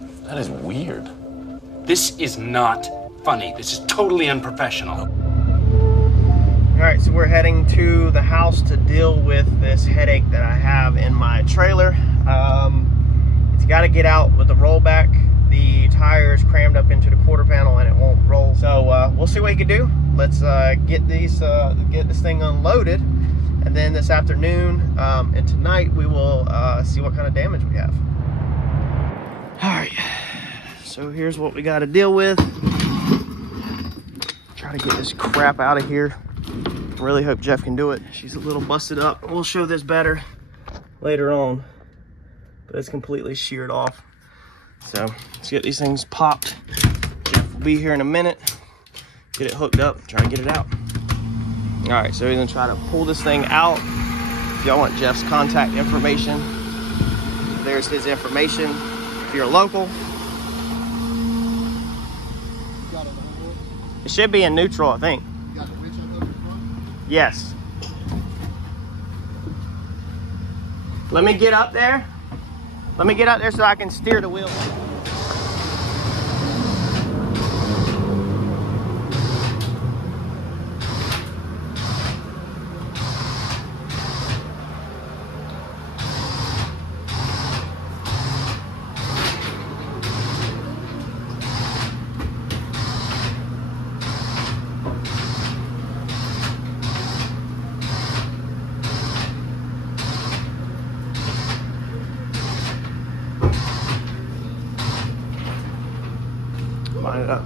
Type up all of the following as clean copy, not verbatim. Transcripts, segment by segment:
That is weird. This is not funny. This is totally unprofessional. All right, so we're heading to the house to deal with this headache that I have in my trailer. It's got to get out with the rollback. The tire is crammed up into the quarter panel and it won't roll. So we'll see what we can do. Let's get this thing unloaded, and then this afternoon and tonight we will see what kind of damage we have. All right, so here's what we got to deal with. Try to get this crap out of here. Really hope Jeff can do it. She's a little busted up. We'll show this better later on, but it's completely sheared off. So let's get these things popped. Jeff will be here in a minute. Get it hooked up, try and get it out. All right, so we're gonna try to pull this thing out. If y'all want Jeff's contact information, there's his information. If you're local, it should be in neutral, I think. You got the winch up in front? Yes. Let me get up there. Let me get up there so I can steer the wheel. Line it up.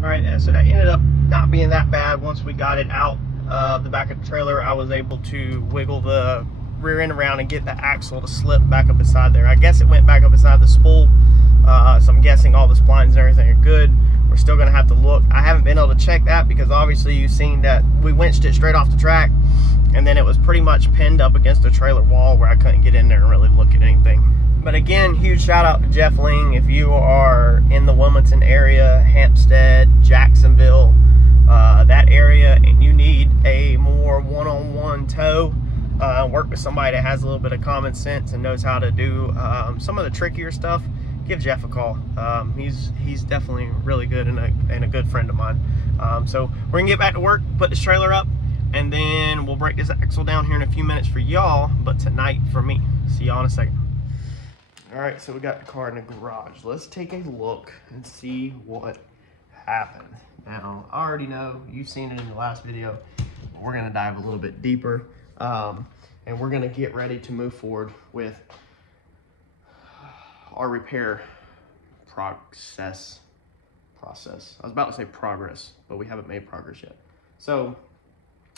All right, so that ended up not being that bad. Once we got it out of the back of the trailer, I was able to wiggle the rear end around and get the axle to slip back up inside there. I guess it went back up inside the spool, so I'm guessing all the splines and everything are good. We're still gonna have to look. I haven't been able to check that because obviously you've seen that we winched it straight off the track, and then it was pretty much pinned up against the trailer wall where I couldn't get in there and really look at anything. But again, huge shout out to Jeff Ling. If you are in the Wilmington area, Hampstead, Jacksonville, that area, and you need a more one-on-one tow, work with somebody that has a little bit of common sense and knows how to do some of the trickier stuff, give Jeff a call. He's definitely really good and a good friend of mine. So we're gonna get back to work, put this trailer up, and then we'll break this axle down here in a few minutes for y'all, but tonight for me. See y'all in a second. All right, so we got the car in the garage. Let's take a look and see what happened. Now, I already know, you've seen it in the last video, but we're gonna dive a little bit deeper, and we're gonna get ready to move forward with our repair process. I was about to say progress, but we haven't made progress yet. So,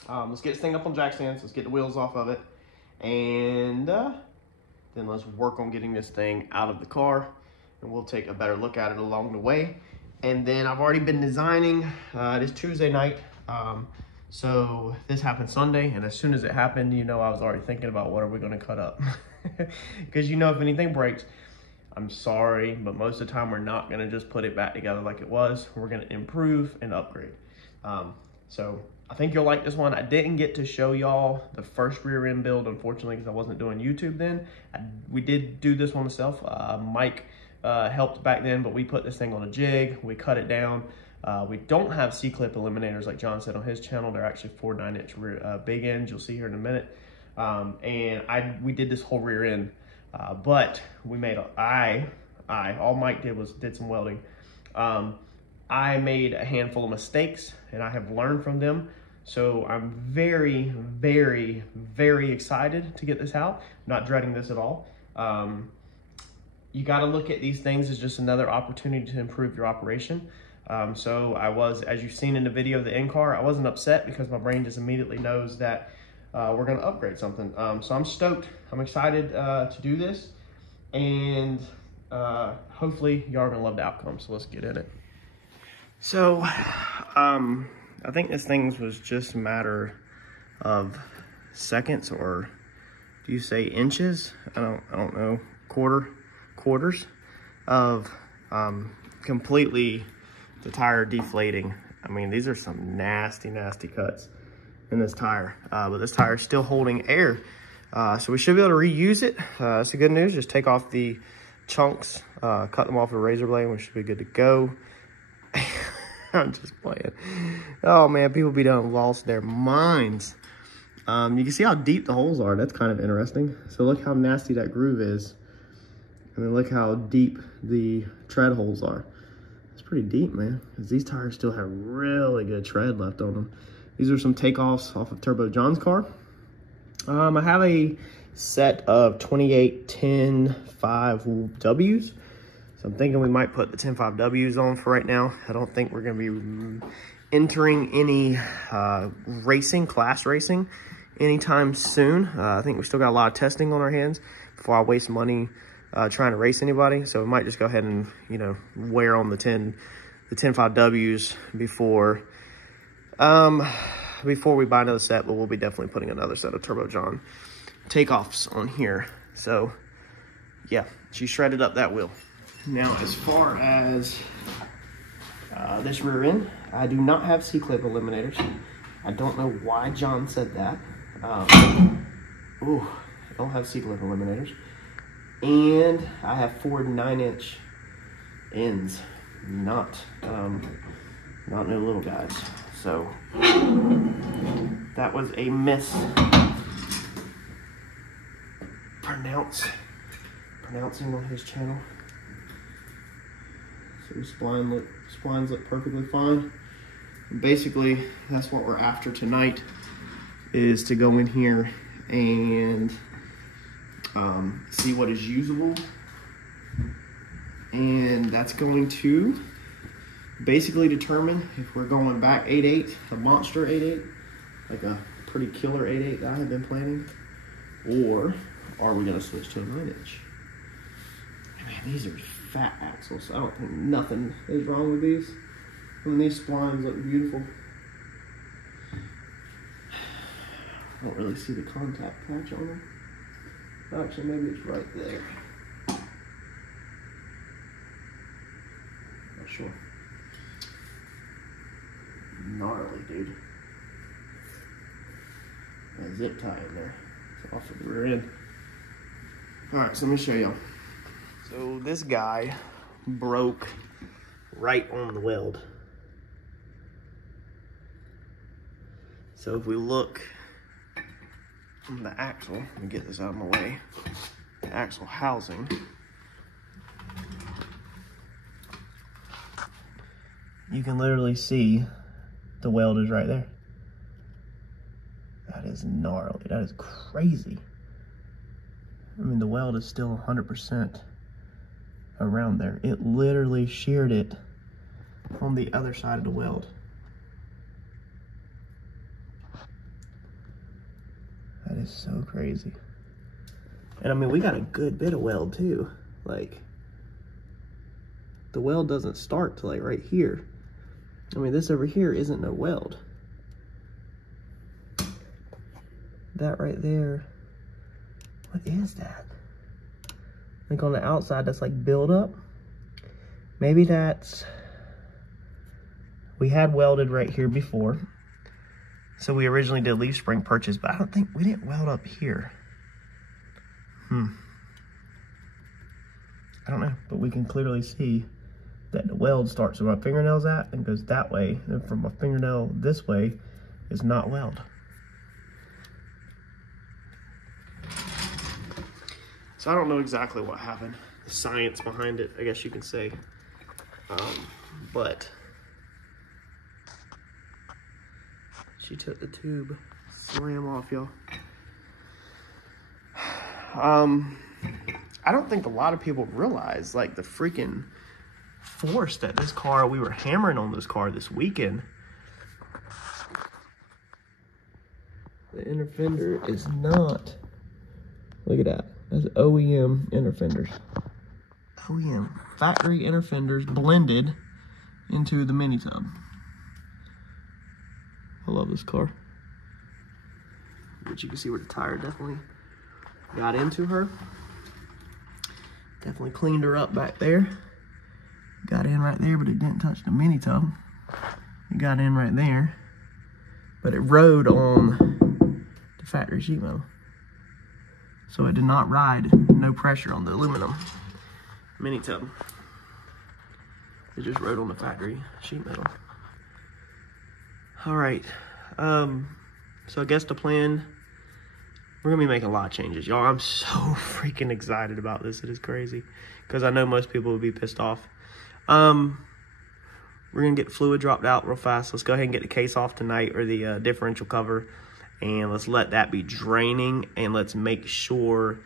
let's get this thing up on jack stands, let's get the wheels off of it, and then let's work on getting this thing out of the car, and we'll take a better look at it along the way. And then I've already been designing. It is Tuesday night, so this happened Sunday, and as soon as it happened, you know, I was already thinking about what are we gonna cut up. Because you know, if anything breaks, I'm sorry, but most of the time we're not gonna just put it back together like it was. We're gonna improve and upgrade. So I think you'll like this one. I didn't get to show y'all the first rear end build, unfortunately, because I wasn't doing YouTube then. We did do this one myself. Mike helped back then, but we put this thing on a jig. We cut it down. We don't have C-clip eliminators like John said on his channel. They're actually 4 9-inch rear, big ends. You'll see here in a minute. And we did this whole rear end, but we made all Mike did was did some welding. I made a handful of mistakes and I have learned from them. So I'm very, very, very excited to get this out. Not dreading this at all. You got to look at these things as just another opportunity to improve your operation. So I was, as you've seen in the video of the in-car, I wasn't upset because my brain just immediately knows that we're going to upgrade something. So I'm stoked. I'm excited to do this, and hopefully y'all are going to love the outcome. So let's get in it. So I think this thing was just a matter of seconds, or do you say inches? I don't know, quarters of completely the tire deflating. I mean, these are some nasty cuts in this tire, but this tire is still holding air. So we should be able to reuse it. That's the good news. Just take off the chunks, cut them off with a razor blade, and we should be good to go. I'm just playing. Oh man, people be done lost their minds. You can see how deep the holes are. That's kind of interesting. So look how nasty that groove is. And then look how deep the tread holes are. It's pretty deep, man, because these tires still have really good tread left on them. These are some takeoffs off of Turbo John's car. I have a set of 28 10.5Ws. So I'm thinking we might put the 10.5Ws on for right now. I don't think we're going to be entering any class racing anytime soon. I think we still got a lot of testing on our hands before I waste money trying to race anybody. So we might just go ahead and, you know, wear on the 10.5Ws before we buy another set, but we'll be definitely putting another set of Turbo John takeoffs on here. So yeah, she shredded up that wheel. Now, as far as this rear end, I do not have C-clip eliminators. I don't know why John said that. Ooh, I don't have C-clip eliminators. And I have Ford 9-inch ends, not no little guys. So that was a pronouncing on his channel. So the splines look perfectly fine. And basically, that's what we're after tonight, is to go in here and see what is usable. And that's going to basically determine if we're going back 8.8, a monster 8.8, like a pretty killer 8.8 that I have been planning, or are we going to switch to a 9-inch? Man, these are fat axles. I don't think nothing is wrong with these. And these splines look beautiful. I don't really see the contact patch on them. Actually, maybe it's right there. Not sure. Gnarly, dude. Got a zip tie in there. It's off of the rear end. Alright, so let me show y'all. So this guy broke right on the weld. So if we look on the axle, let me get this out of my way, the axle housing, you can literally see the weld is right there. That is gnarly. That is crazy. I mean, the weld is still 100% around there. It literally sheared it on the other side of the weld. That is so crazy. And I mean, we got a good bit of weld too. Like, the weld doesn't start till like right here. I mean, this over here isn't no weld. That right there, what is that? Like on the outside, that's like buildup. Maybe that's, we had welded right here before. So we originally did leaf spring purchase, but I don't think, we didn't weld up here. I don't know, but we can clearly see that the weld starts where my fingernail's at and goes that way. And from my fingernail this way is not weld. So I don't know exactly what happened, the science behind it, I guess you can say. But She took the tube. Slam off, y'all. I don't think a lot of people realize, like, the freaking force that this car, we were hammering on this car this weekend. The inner fender is not, look at that. That's OEM inner fenders. OEM, factory inner fenders blended into the mini tub. I love this car. But you can see where the tire definitely got into her. Definitely cleaned her up back there. Got in right there, but it didn't touch the mini tub. It got in right there, but it rode on the factory sheet metal. So it did not ride, no pressure on the aluminum mini tub. It just rode on the factory sheet metal. All right, so I guess the plan, we're gonna be making a lot of changes. Y'all, I'm so freaking excited about this. It is crazy, because I know most people would be pissed off. We're gonna get the fluid dropped out real fast. Let's go ahead and get the case off tonight, or the differential cover, and let's let that be draining, and let's make sure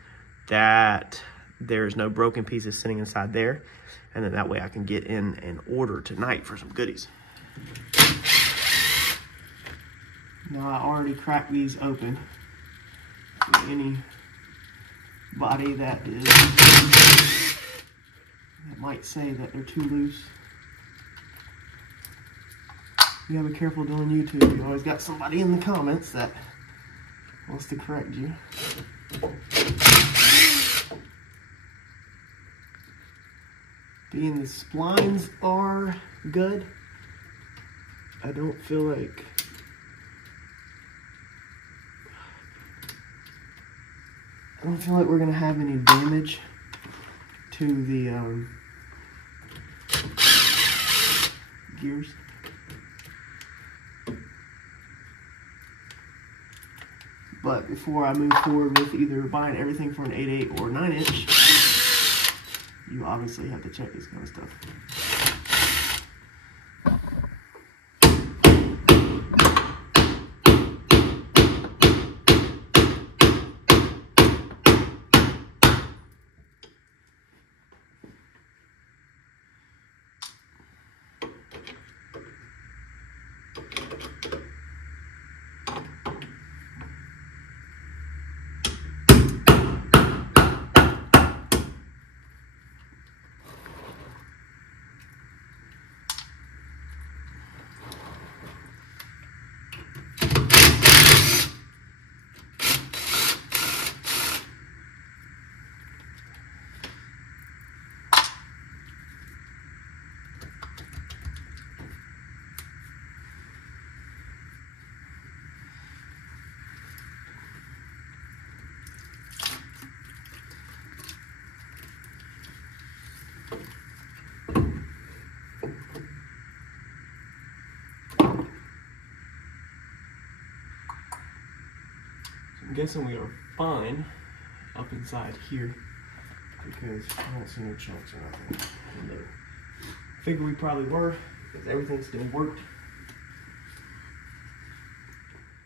that there's no broken pieces sitting inside there, and then that way I can get in and order tonight for some goodies. Now, I already cracked these open. For anybody that might say that they're too loose, you gotta be careful doing YouTube. You always got somebody in the comments that wants to correct you. Being the splines are good, I don't feel like we're gonna have any damage to the gears. But before I move forward with either buying everything for an 8/8 or 9-inch, you obviously have to check this kind of stuff. I'm guessing we are fine up inside here, because I don't see no chunks or nothing. No. I figure we probably were, because everything still worked.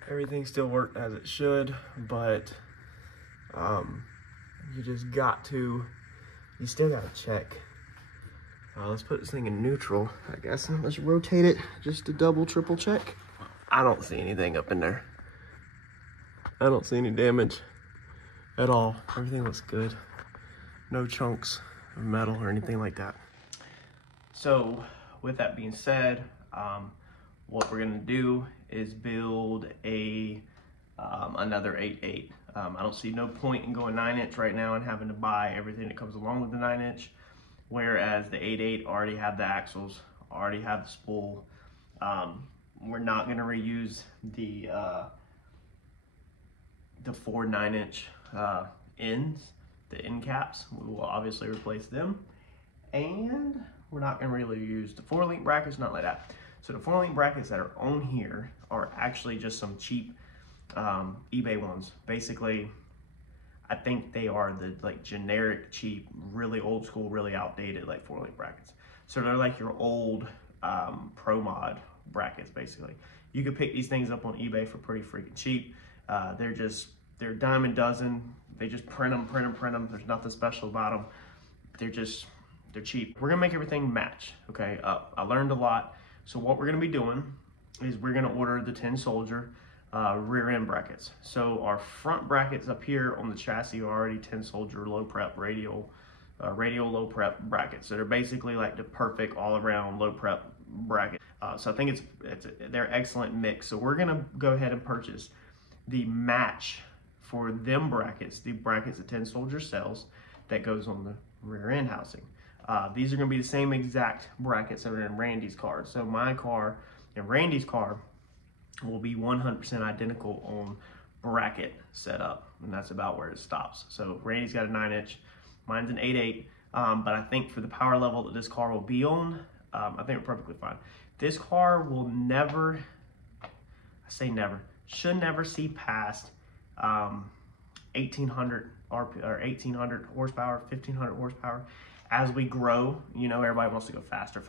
Everything still worked as it should, but you just got to, you still gotta check. Let's put this thing in neutral, I guess, and let's rotate it just to double, triple check. I don't see anything up in there. I don't see any damage at all. Everything looks good. No chunks of metal or anything like that. So with that being said, what we're gonna do is build a another 8/8. I don't see no point in going 9-inch right now and having to buy everything that comes along with the 9-inch, whereas the 8/8 already have the axles, already have the spool. We're not gonna reuse the Ford 9-inch ends, the end caps. We will obviously replace them, and we're not going to really use the 4-link brackets, not like that. So the 4-link brackets that are on here are actually just some cheap eBay ones. Basically, I think they are the like generic, cheap, really old school, really outdated like 4-link brackets. So they're like your old Pro Mod brackets, basically. You can pick these things up on eBay for pretty freaking cheap. They're a dime a dozen. They just print them. There's nothing special about them. They're cheap. We're gonna make everything match, okay? I learned a lot. So what we're gonna be doing is we're gonna order the 10 soldier rear end brackets. So our front brackets up here on the chassis are already 10 soldier low prep radial low prep brackets. So they're basically like the perfect all around low prep bracket. So I think they're excellent mix. So we're gonna go ahead and purchase the match for them brackets, the brackets that 10 soldier sells that goes on the rear end housing. These are gonna be the same exact brackets that are in Randy's car. So my car and Randy's car will be 100% identical on bracket setup, and that's about where it stops. So Randy's got a 9-inch, mine's an 8.8, but I think for the power level that this car will be on, I think we're perfectly fine. This car will never, I say never, should never see past 1,800 RP or 1,800 horsepower, 1,500 horsepower. As we grow, you know, everybody wants to go faster.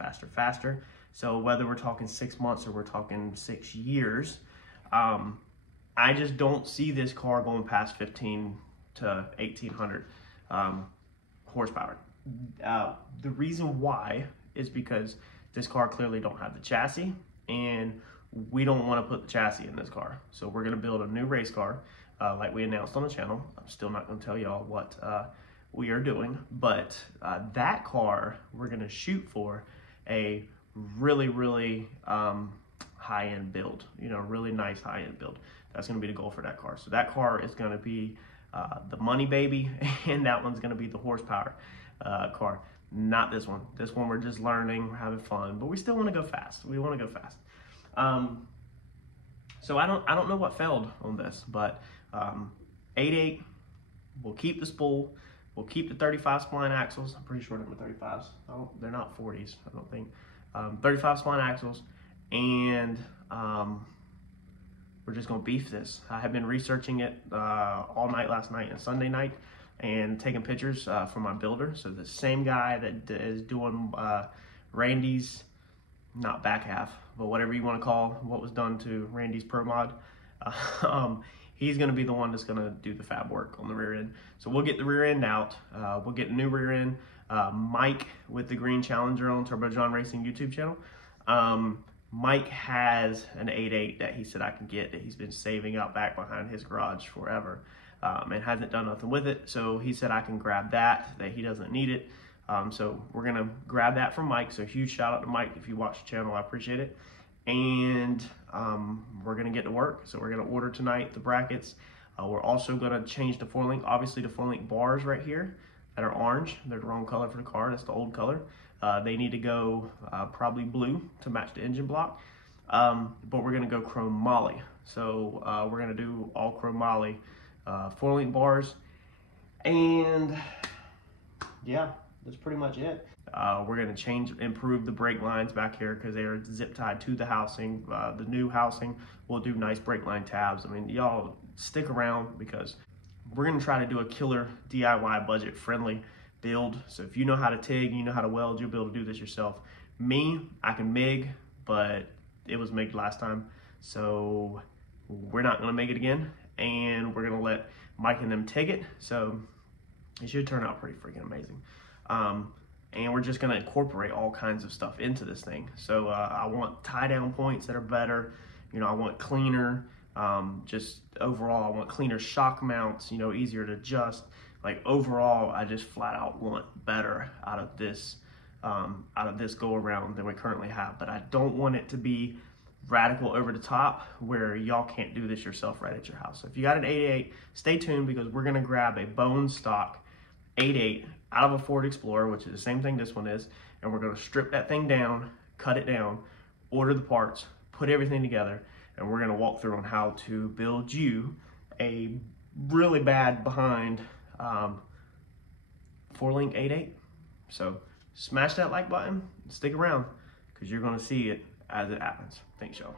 So whether we're talking 6 months or we're talking 6 years, I just don't see this car going past 15 to 1,800 horsepower. The reason why is because this car clearly don't have the chassis, and we don't want to put the chassis in this car. So we're going to build a new race car, like we announced on the channel. I'm still not going to tell y'all what we are doing, but that car we're going to shoot for a really high-end build, you know, really nice high-end build. That's going to be the goal for that car. So that car is going to be the money baby, and that one's going to be the horsepower car. Not this one. This one we're just learning, we're having fun, but we still want to go fast. We want to go fast. So I don't know what failed on this, but 8.8, we'll keep the spool. We'll keep the 35 spline axles. I'm pretty sure they're 35s. They're not 40s, I don't think. 35 spline axles, and we're just gonna beef this. I have been researching it all night last night and Sunday night, and taking pictures from my builder. So the same guy that is doing Randy's, not back half, but whatever you want to call what was done to Randy's Pro Mod, he's going to be the one that's going to do the fab work on the rear end. So we'll get the rear end out. We'll get a new rear end. Mike with the Green Challenger on Turbo John Racing YouTube channel. Mike has an 8.8 that he said I can get, that he's been saving up back behind his garage forever, and hasn't done nothing with it. So he said I can grab that he doesn't need it. So we're gonna grab that from Mike. So huge shout out to Mike if you watch the channel, I appreciate it. And we're gonna get to work. So we're gonna order tonight the brackets. We're also gonna change the 4-link. Obviously the 4-link bars right here that are orange, they're the wrong color for the car. That's the old color. They need to go probably blue to match the engine block. But we're gonna go chrome moly. So we're gonna do all chrome moly 4-link bars. And yeah, that's pretty much it. We're gonna improve the brake lines back here because they are zip tied to the housing. The new housing will do nice brake line tabs. I mean, y'all stick around because we're gonna try to do a killer DIY budget friendly build. So if you know how to TIG, you know how to weld, you'll be able to do this yourself. Me, I can MIG, but it was MIG last time. So we're not gonna make it again. And we're gonna let Mike and them TIG it. So it should turn out pretty freaking amazing. And we're just gonna incorporate all kinds of stuff into this thing. So I want tie down points that are better. You know, I want cleaner, just overall, I want cleaner shock mounts, you know, easier to adjust. Like overall, I just flat out want better out of this go around than we currently have. But I don't want it to be radical over the top where y'all can't do this yourself right at your house. So if you got an 8.8, stay tuned because we're gonna grab a bone stock 8.8 out of a Ford Explorer, which is the same thing this one is, and we're gonna strip that thing down, cut it down, order the parts, put everything together, and we're gonna walk through on how to build you a really bad behind 4-link 8.8. So smash that like button, stick around, because you're gonna see it as it happens. Thanks, y'all.